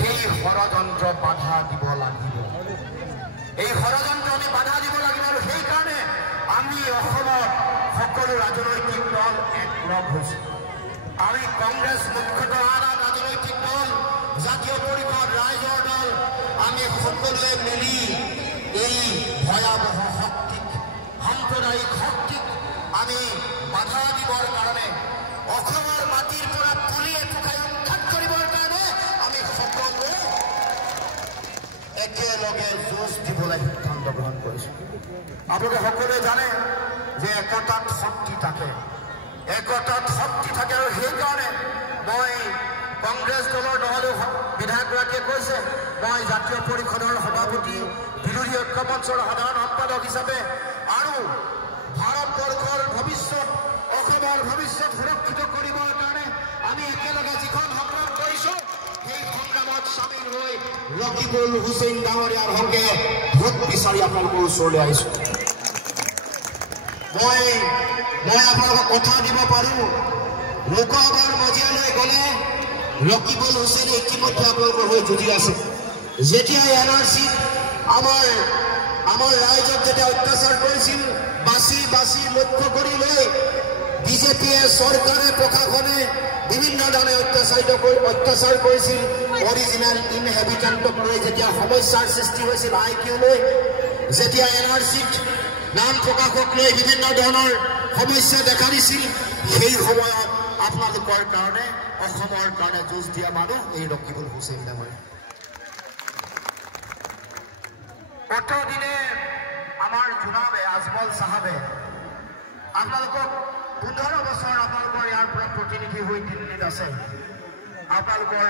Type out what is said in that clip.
সেই ষড়যন্ত্ৰ বাধা দিব লাগিব। এই ষড়যন্ত্ৰ আমি বাধা দিব লাগিব আৰু সেইকাৰণে আমি অসমৰ সকলো ৰাজনৈতিক দল একলগ হৈছোঁ। আমি কংগ্ৰেছ মুখ্যতঃ আন আন ৰাজনৈতিক দল, জাতীয় পৰিষদ, ৰাইজৰ দল, আমি সকলোৱে মিলি এই ভয়াৱহ শক্তিক, সাম্প্ৰদায়িক শক্তিক আমি বাধা দিবৰ কাৰণে, অসমৰ মাটিৰ পৰা পুলি এটুকাই উৎখাত কৰিবৰ কাৰণে আমি সকলোৱে একেলগে যুঁজ দিবলৈ সিদ্ধান্ত গ্ৰহণ কৰিছোঁ। আপোনালোকে সকলোৱে জানে যে একতাত শক্তি থাকে, একতাত শক্তি থাকে আৰু সেইকাৰণে মই কংগ্ৰেছ দলৰ নহ'লেও বিধায়কগৰাকীয়ে কৈছে মই জাতীয় পৰিষদৰ সভাপতি, বিৰোধী ঐক্য মঞ্চৰ সাধাৰণ সম্পাদক হিচাপে আৰু ভাৰতবৰ্ষৰ ভৱিষ্যত, অসমৰ ভৱিষ্যত সুৰক্ষিত কৰিবৰ কাৰণে আমি একেলগে যিখন সংগ্ৰাম কৰিছোঁ সেই সংগ্ৰামত চামিল হৈ ৰকিবুল হুছেইন ডাঙৰীয়াৰ হকে ভোট বিচাৰি আপোনালোকৰ ওচৰলৈ আহিছোঁ। মই আপোনালোকক কথা দিব পাৰোঁ, লোকসভাৰ মজিয়ালৈ গ'লে ৰকিবুল হুছেইনে ইতিমধ্যে আপোনালোকৰ হৈ যুঁজি আছে। যেতিয়া NRCত আমাৰ ৰাইজক যেতিয়া অত্যাচাৰ কৰিছিল, বাছি লক্ষ্য কৰি লৈ বিজেপিয়ে, চৰকাৰে, প্ৰশাসনে বিভিন্ন ধৰণে অত্যাচাৰ কৰিছিল। অৰিজিনেল ইনহেবিটেণ্টক লৈ যেতিয়া সমস্যাৰ সৃষ্টি হৈছিল, IQ লৈ, যেতিয়া NRCত নাম প্ৰকাশক লৈ বিভিন্ন ধৰণৰ সমস্যা দেখা দিছিল, সেই সময়ত আপোনালোকৰ কাৰণে, অসমৰ কাৰণে যুঁজ দিয়া মানুহ এই ৰকিবুল হুছেইন ডাঙৰীয়া। 18 দিনে আমাৰ জোনাবে আজমল চাহাবে আপোনালোকক 15 বছৰ আপোনালোকৰ ইয়াৰ পৰা প্ৰতিনিধি হৈ দিল্লীত আছে। আপোনালোকৰ